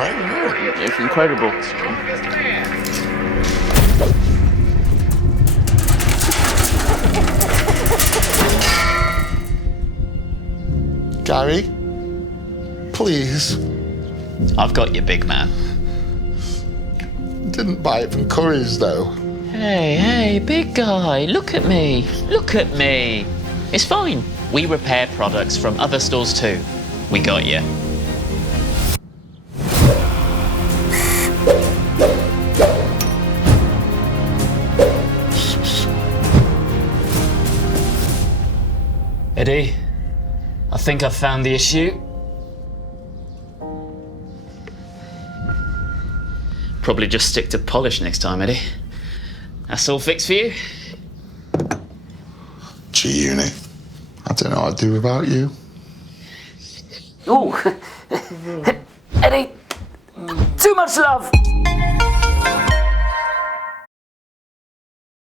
mate. It's incredible. Gary, please. I've got you, big man. Didn't buy it from Curry's, though. Hey, big guy, look at me. Look at me. It's fine. We repair products from other stores too. We got you. Eddie, I think I've found the issue. Probably just stick to polish next time, Eddie. That's all fixed for you? G-Uni. I don't know what I'd do without you. Ooh. Eddie, too much love.